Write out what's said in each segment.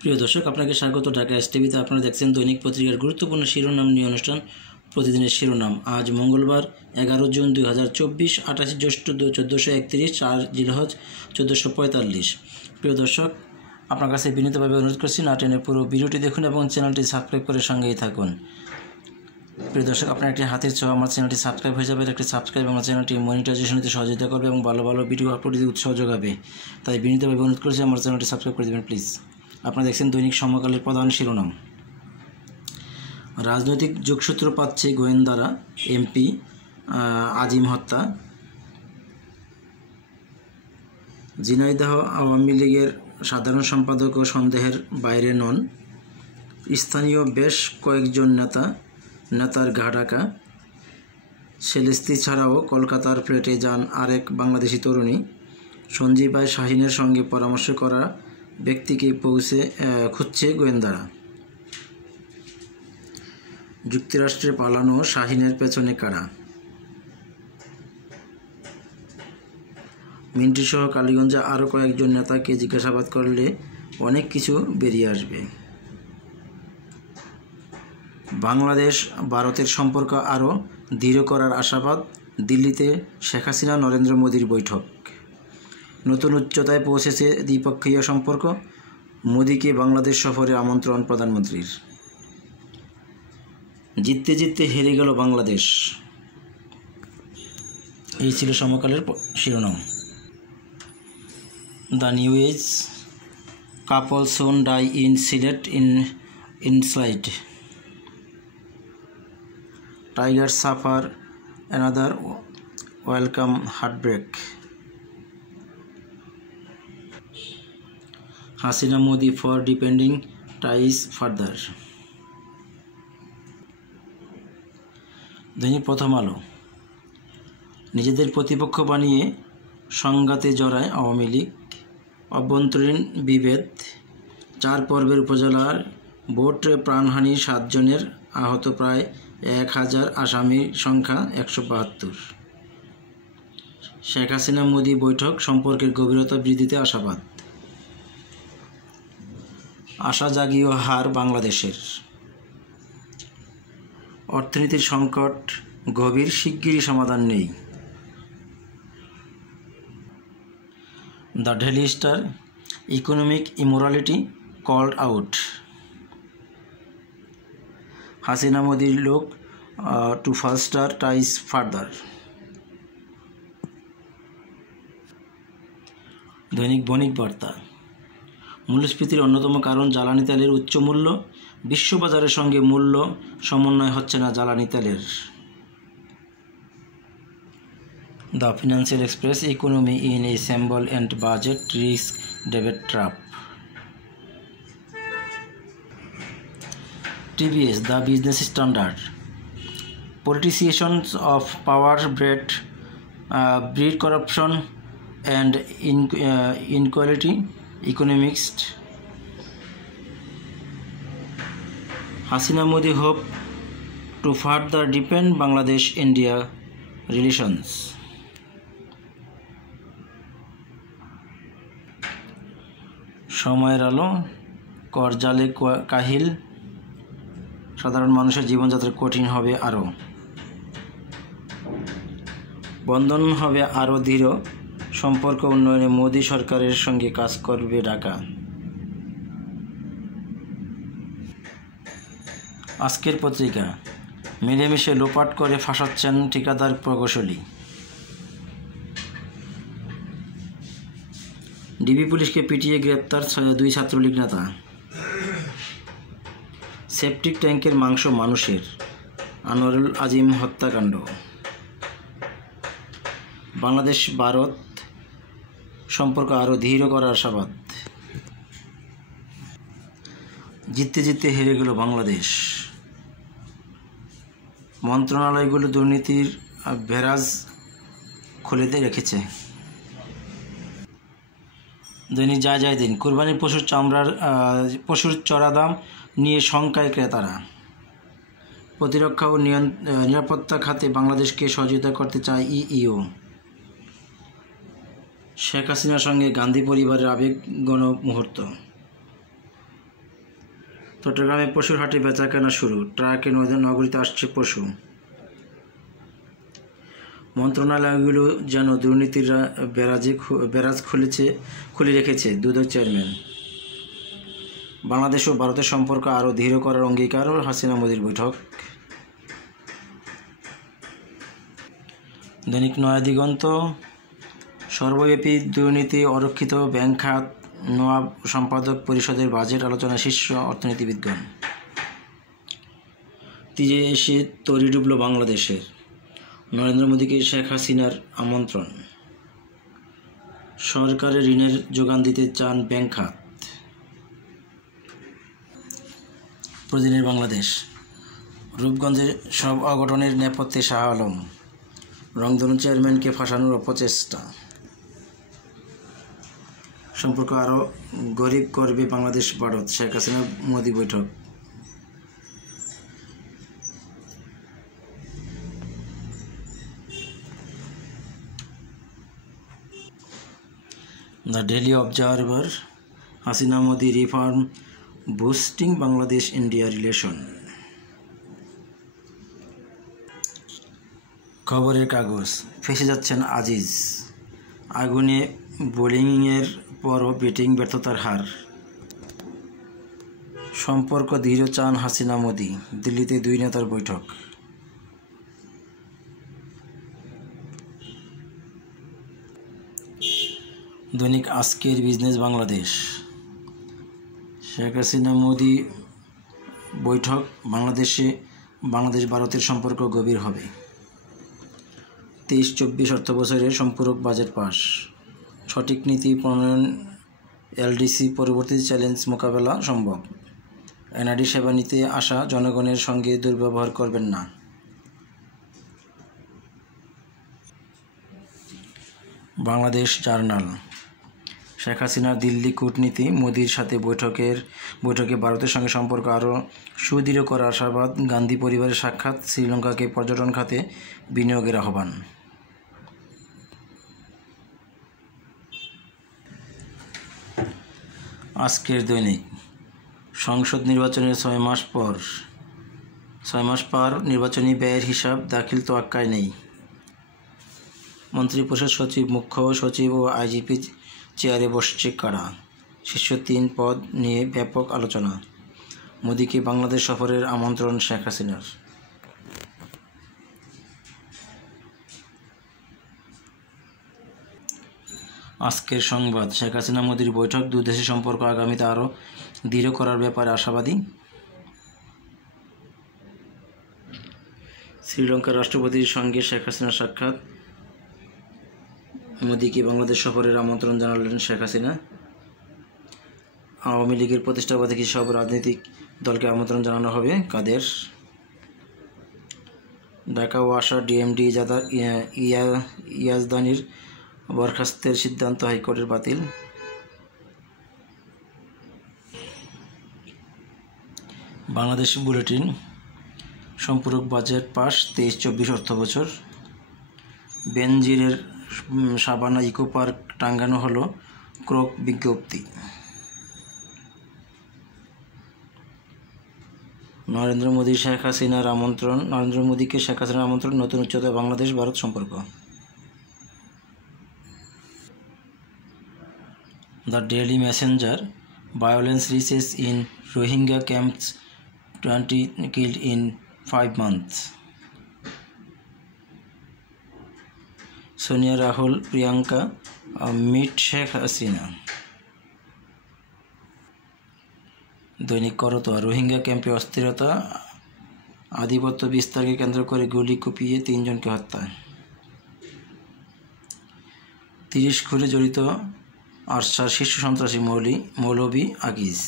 প্রিয় দর্শক, আপনাকে স্বাগত ঢাকা এসটিভিতে। আপনারা দেখছেন দৈনিক পত্রিকার গুরুত্বপূর্ণ শিরোনাম নিয়ে অনুষ্ঠান প্রতিদিনের শিরোনাম। আজ মঙ্গলবার 11 জুন 2024, 28 জ্যৈষ্ঠ 1431, 4 জিলহজ 1445। প্রিয় দর্শক, আপনার কাছে বিনীতভাবে অনুরোধ করছি, না টেনে পুরো ভিডিওটি দেখুন এবং চ্যানেলটি সাবস্ক্রাইব করে সঙ্গেই থাকুন। প্রিয় দর্শক, আপনার একটি হাতের ছোঁয়া আমার চ্যানেলটি সাবস্ক্রাইব হয়ে যাবে। একটি সাবস্ক্রাইব আমার চ্যানেলটি মনিটাইজেশনতে সহযোগিতা করবে এবং ভালো ভালো ভিডিও আপলোড দিতে উৎসাহ যোগাবে। তাই বিনীতভাবে অনুরোধ করছি, আমার চ্যানেলটি সাবস্ক্রাইব করে দেবেন প্লিজ। আপনারা দেখছেন দৈনিক সমকালের প্রধান শিরোনাম। রাজনৈতিক যোগসূত্র পাচ্ছে গোয়েন্দারা, এমপি আজিম হত্যা। ঝিনাইদহ আওয়ামী লীগের সাধারণ সম্পাদকও সন্দেহের বাইরে নন। স্থানীয় বেশ কয়েকজন নেতার ঘা ঢাকা। সেলেস্তি ছাড়াও কলকাতার ফ্ল্যাটে যান আরেক বাংলাদেশি তরুণী। সঞ্জীব ভাই শাহিনের সঙ্গে পরামর্শ করা ব্যক্তিকে খুঁজছে গোয়েন্দারা। যুক্তরাষ্ট্রে পালানো শাহিনের পেছনে কারা? মিন্টুসহ কালীগঞ্জে আরও কয়েকজন নেতাকে জিজ্ঞাসাবাদ করলে অনেক কিছু বেরিয়ে আসবে। বাংলাদেশ ভারতের সম্পর্ক আরও দৃঢ় করার আশাবাদ। দিল্লিতে শেখ হাসিনা নরেন্দ্র মোদীর বৈঠক। নতুন উচ্চতায় পৌঁছেছে দ্বিপক্ষীয় সম্পর্ক। মোদীকে বাংলাদেশ সফরে আমন্ত্রণ প্রধানমন্ত্রীর। জিততে জিততে হেরে গেল বাংলাদেশ। এই ছিল সমকালের শিরোনাম। The New Age, couple son die in Sylhet inside. Tiger suffer another welcome heartbreak. Hasina Modi for depending ties further. দৈনিক প্রথম আলো, নিজেদের প্রতিপক্ষ বানিয়ে সংঘাতে জড়ায় আওয়ামী লীগ। অভ্যন্তরীণ বিভেদ। 4 পর্বের উপজেলার ভোট প্রাণহানি, 7 জনের আহত, প্রায় 1000, আসামির সংখ্যা 172। শেখ হাসিনা মোদি বৈঠক, সম্পর্কের গভীরতা বৃদ্ধিতে আশাবাদ। আশা জাগিয়েও হার বাংলাদেশের। অর্থনীতির সংকট গভীর, শিগগিরই সমাধান নেই। The Daily Star, economic immorality called out. Hasina মোদির লোক টু ফাস্টার টাইস ফার্দার। দৈনিক বণিক বার্তা, মূল্যস্ফীতির অন্যতম কারণ জ্বালানি তেলের উচ্চ মূল্য। বিশ্ববাজারের সঙ্গে মূল্য সমন্বয় হচ্ছে না জ্বালানি তেলের। The financial express, economy in a shamble and budget risk ডেবেট trap. TBS, the business standard, politicians of power breed corruption and inequality, economics. Hasina Modi hope to further deepen Bangladesh-India relations. সময়ের আলো, করজালে কাহিল, সাধারণ মানুষের জীবনযাত্রা কঠিন হবে আরও। বন্ধন হবে আরও দৃঢ়, সম্পর্ক উন্নয়নে মোদী সরকারের সঙ্গে কাজ করবে ঢাকা। আজকের পত্রিকা, মিলেমিশে লোপাট করে ফাঁসাচ্ছেন ঠিকাদার প্রকৌশলী। ডিবি পুলিশকে পিটিয়ে গ্রেপ্তার 2 ছাত্রলীগ নেতা। সেপটিক ট্যাঙ্কের মাংস মানুষের, আনোয়ারুল আজিম হত্যাকাণ্ড। বাংলাদেশ ভারত সম্পর্ক আরও দৃঢ় করার আশাবাদ। জিততে জিততে হেরে গেল বাংলাদেশ। মন্ত্রণালয়গুলো দুর্নীতির ভেরাজ খুলে রেখেছে। দৈনিক যায় দিন, কোরবানির পশুর চড়া দাম নিয়ে শঙ্কায় ক্রেতারা। প্রতিরক্ষা ও নিরাপত্তা খাতে বাংলাদেশকে সহযোগিতা করতে চায় ইইউ। শেখ হাসিনার সঙ্গে গান্ধী পরিবারের আবেগঘন মুহূর্ত। চট্টগ্রামে পশুর হাটে বেচাকেনা শুরু, ট্রাকে নগরীতে আসছে পশু। মন্ত্রণালয়গুলো যেন দুর্নীতির বেরাজ খুলে রেখেছে, দুদক চেয়ারম্যান। বাংলাদেশ ও ভারতের সম্পর্ক আরও দৃঢ় করার অঙ্গীকার, হাসিনা মোদির বৈঠক। দৈনিক নয়া দিগন্ত, সর্বব্যাপী দুর্নীতি অরক্ষিত ব্যাংক খাত, নওয়াব সম্পাদক পরিষদের বাজেট আলোচনায় শীর্ষ অর্থনীতিবিদগণ। তীরে এসে তরি ডুবল বাংলাদেশের, নরেন্দ্র মোদীকে শেখ হাসিনার আমন্ত্রণ। সরকারের ঋণের যোগান দিতে চান ব্যাংক খাত। প্রতিদিনের বাংলাদেশ, রূপগঞ্জের সব অঘটনের নেপথ্যে শাহ আলম, রংধনু চেয়ারম্যানকে ফাঁসানোর অপচেষ্টা। সম্পর্ক আরও গরিব করবে বাংলাদেশ ভারত, শেখ হাসিনা মোদি বৈঠক। The daily observer, Hasina Modi reform boosting Bangladesh India relation. খবরের কাগজ, ফেঁসে যাচ্ছেন আজিজ, আগুনে বোলিংয়ের পরও ব্যাটিং ব্যর্থতার হার। সম্পর্ক দৃঢ় চান হাসিনা মোদি, দিল্লিতে দুই নেতার বৈঠক। দৈনিক আজকের বিজনেস বাংলাদেশ, শেখ হাসিনা মোদি বৈঠক, বাংলাদেশ ভারতের সম্পর্ক গভীর হবে। 23-24 অর্থবছরের সম্পূরক বাজেট পাস, সঠিক নীতি প্রণয়ন এলডিসি পরবর্তী চ্যালেঞ্জ মোকাবেলা সম্ভব। এনআরডি সেবা নিতে আসা জনগণের সঙ্গে দুর্ব্যবহার করবেন না। বাংলাদেশ জার্নাল, শেখ হাসিনার দিল্লি কূটনীতি, মোদির সাথে বৈঠকে ভারতের সঙ্গে সম্পর্ক আরও সুদৃঢ় করার আশাবাদ। গান্ধী পরিবারের সাক্ষাৎ, শ্রীলঙ্কাকে পর্যটন খাতে বিনিয়োগের আহ্বান। আজকের দৈনিক, সংসদ নির্বাচনের 6 মাস পার, নির্বাচনী ব্যয়ের হিসাব দাখিল তোয়াক্কায় নেই। মন্ত্রিপরিষদ সচিব, মুখ্য সচিব ও আইজিপি চেয়ারে বসছে কারা? শীর্ষ 3 পদ নিয়ে ব্যাপক আলোচনা। মোদিকে বাংলাদেশ সফরের আমন্ত্রণ শেখ হাসিনার। আজকের সংবাদ, শেখ হাসিনা মোদির বৈঠক, দুই দেশের সম্পর্ক আগামীতে আরও দৃঢ় করার ব্যাপারে আশাবাদী। শ্রীলঙ্কার রাষ্ট্রপতির সঙ্গে শেখ হাসিনার সাক্ষাৎ, মোদিকে বাংলাদেশ সফরের আমন্ত্রণ জানালেন শেখ হাসিনা। আওয়ামী লীগের প্রতিষ্ঠাবাদী সব রাজনৈতিক দলকে আমন্ত্রণ জানানো হবে, কাদের? ঢাকা ওয়াসা ডিএমডি ইয়াজদানির বরখাস্তের সিদ্ধান্ত হাইকোর্টের বাতিল। বাংলাদেশ বুলেটিন, সম্পূরক বাজেট পাস, 23-24 অর্থবছর। বেনজিরের সাবানা ইকো পার্ক টাঙ্গানো হলো ক্রোক বিজ্ঞপ্তি। নরেন্দ্র মোদীকে শেখ হাসিনার আমন্ত্রণ, নতুন উচ্চতায় বাংলাদেশ ভারত সম্পর্ক। The daily Messenger, violence reaches in Rohingya camps, 20 killed in 5 months. Sonia, Rahul, Priyanka meet Sheikh Hasina. দৈনিক করতোয়া, রোহিঙ্গা ক্যাম্পে অস্থিরতা, আধিপত্য বিস্তারকে কেন্দ্র করে গুলি কুপিয়ে 3 জনকে হত্যা। 30 খুনে জড়িত আরসার শীর্ষ সন্ত্রাসী মৌলভী আজিজ।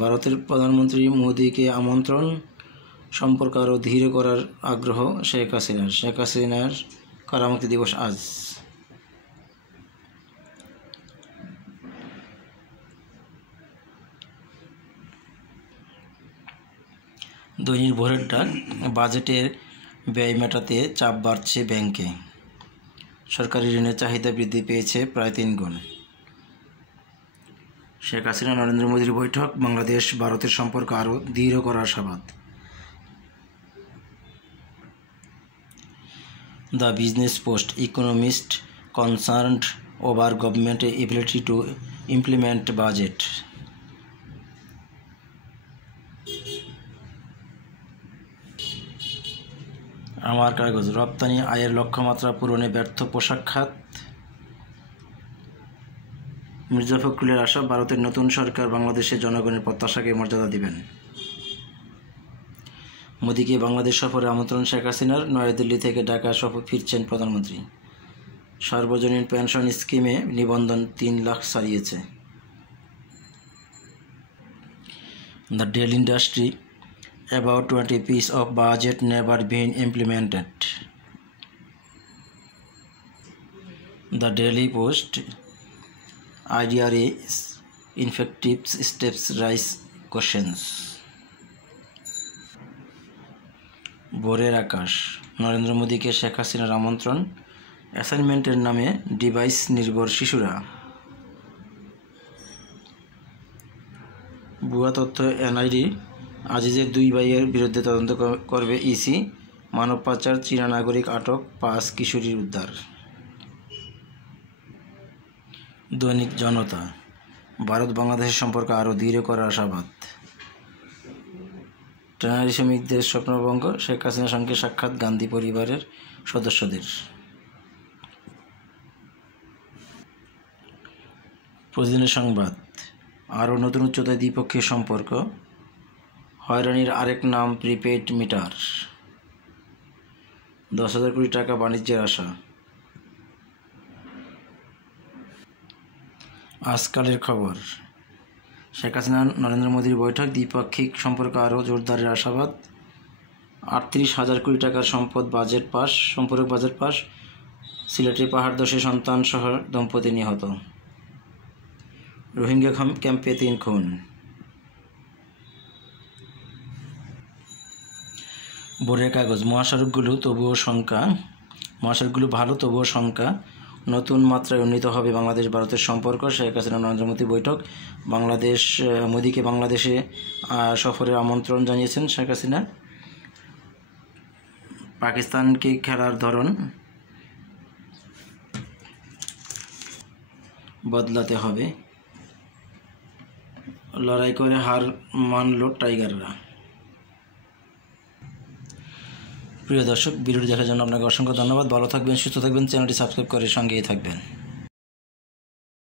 ভারতের প্রধানমন্ত্রী মোদিকে আমন্ত্রণ, সম্পর্ক আরও দৃঢ় করার আগ্রহ শেখ হাসিনার কারামুক্তি দিবস আজ। দৈনিক ভোরের ডাক, বাজেটের ব্যয় মেটাতে চাপ বাড়ছে ব্যাংকে, সরকারি ঋণের চাহিদা বৃদ্ধি পেয়েছে প্রায় 3 গুণ। শেখ হাসিনা নরেন্দ্র মোদীর বৈঠক, বাংলাদেশ ভারতের সম্পর্ক আরও দৃঢ় করার আশাবাদ। The business post, economist concerned over গভর্নমেন্টের এবিলিটি টু ইমপ্লিমেন্ট বাজেট। আমার কাগজ, রপ্তানি আয়ের লক্ষ্যমাত্রা পূরণে ব্যর্থ পোশাক খাত। মির্জা ফখরুলের আশা, ভারতের নতুন সরকার বাংলাদেশের জনগণের প্রত্যাশাকে মর্যাদা দিবেন। মোদীকে বাংলাদেশ সফরে আমন্ত্রণ শেখ হাসিনার, নয়াদিল্লি থেকে ঢাকা সফর ফিরছেন প্রধানমন্ত্রী। সার্বজনীন পেনশন স্কিমে নিবন্ধন 3 লাখ ছাড়িয়েছে। The daily industry, about 20 piece of budget never been implemented. The Daily Post, IDRA effective steps raise questions. ভোরের আকাশ, নরেন্দ্র মোদীকে শেখ হাসিনার আমন্ত্রণ, অ্যাসাইনমেন্টের নামে ডিভাইস নির্ভর শিশুরা। ভুয়া তথ্য এনআইডি, আজিজের 2 ভাইয়ের বিরুদ্ধে তদন্ত করবে ইসি। মানব পাচার, চীনা নাগরিক আটক, 5 কিশোরীর উদ্ধার। দৈনিক জনতা, ভারত বাংলাদেশের সম্পর্ক আরও দৃঢ় করার আশাবাদ। ট্যানারি শ্রমিকদের স্বপ্নভঙ্গ, শেখ হাসিনার সঙ্গে সাক্ষাৎ গান্ধী পরিবারের সদস্যদের। প্রতিদিনের সংবাদ, আরও নতুন উচ্চতায় দ্বিপক্ষীয় সম্পর্ক, হয়রানির আরেক নাম প্রিপেড মিটার। 10,000 কোটি টাকা বাণিজ্যের আশা। আজকালের খবর, শেখ হাসিনা নরেন্দ্র মোদীর বৈঠক, দ্বিপাক্ষিক সম্পর্ক আরও জোরদারের আশাবাদ। 38,000 কোটি টাকার সম্পর্ক বাজেট পাস। সিলেটের পাহাড়ধসে সন্তানসহ দম্পতি নিহত। রোহিঙ্গা ক্যাম্পে 3 খুন। ভোরের কাগজ, মহাসড়কগুলো ভালো তবুও শঙ্কা, নতুন মাত্রায় উন্নীত হবে বাংলাদেশ ভারতের সম্পর্ক। শেখ হাসিনা নরেন্দ্র মোদী বৈঠক, মোদীকে বাংলাদেশে সফরের আমন্ত্রণ জানিয়েছেন শেখ হাসিনা। পাকিস্তানকে খেলার ধরন বদলাতে হবে, লড়াই করে হার মানল টাইগাররা। প্রিয় দর্শক, ভিডিওটি দেখার জন্য আপনাকে অসংখ্য ধন্যবাদ। ভালো থাকবেন, সুস্থ থাকবেন, চ্যানেলটি সাবস্ক্রাইব করে সঙ্গেই থাকবেন।